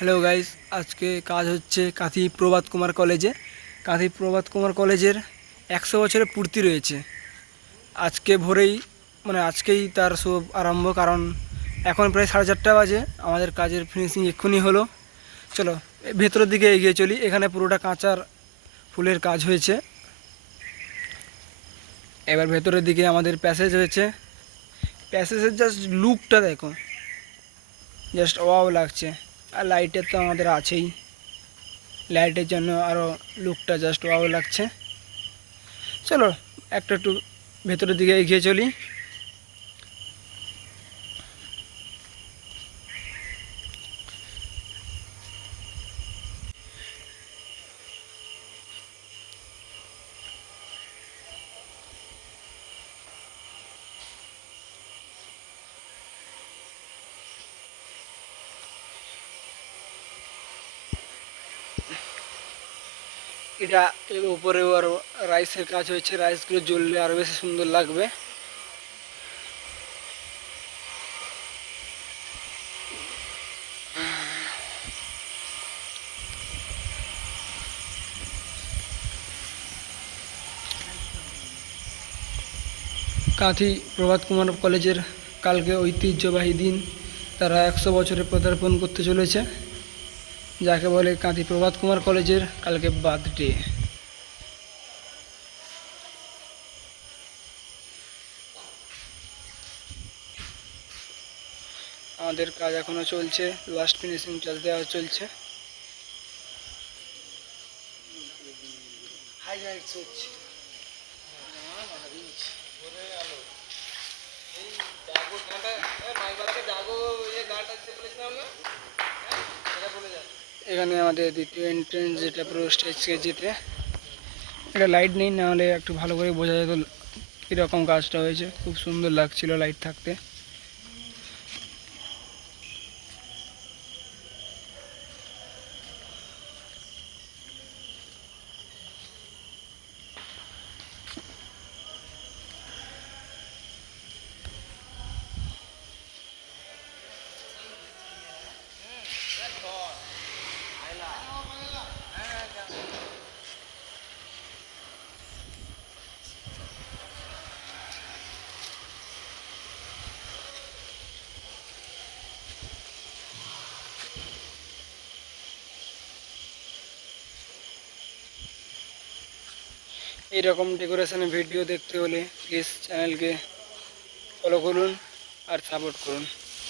Hello guys, আজকে কাজ হচ্ছে কাঁথি প্রভাত কুমার কলেজে। কাঁথি প্রভাত কুমার কলেজের 100 বছরের পূর্তি রয়েছে। আজকে ভোরেই আজকেই তার শুভ আরম্ভ, কারণ এখন প্রায় 4:30 বাজে। আমাদের কাজের ফিনিশিং এক্ষুনি হলো। চলো ভেতরের দিকে এগিয়ে চলি। এখানে পুরোটা কাঁচার ফুলের কাজ হয়েছে। এবার ভেতরের দিকে আমাদের প্যাসেজ হয়েছে। প্যাসেজের জাস্ট লুকটা দেখো, জাস্ট ওয়াও লাগছে। আর লাইটের তো আমাদের আছেই, লাইটের জন্য আরও লুকটা জাস্ট ওয়াও লাগছে। চলো একটু ভেতরের দিকে এগিয়ে চলি। এটা এর উপরেও আরও রাইসের কাজ হয়েছে। রাইসগুলো জ্বললে আরও বেশি সুন্দর লাগবে। কাঁথি প্রভাত কুমার কলেজের কালকে ঐতিহ্যবাহী দিন। তারা 100 বছরে পদার্পণ করতে চলেছে, যাকে বলে কাঁথি প্রভাত কুমার কলেজের কালকে বার্থডে। আমাদের কাজ এখনও চলছে, লাস্ট ফিনিশিং টাচ দেওয়া চলছে। এখানে আমাদের দ্বিতীয় এন্ট্রেন্স, যেটা পুরো স্টেজকে যেতে। এটা লাইট নেই, না হলে একটু ভালো করে বোঝা যেত কীরকম কাজটা হয়েছে। খুব সুন্দর লাগছিল লাইট থাকতে। এইরকম ডেকোরেশনের ভিডিও দেখতে হলে প্লিজ চ্যানেলকে ফলো করুন আর সাপোর্ট করুন।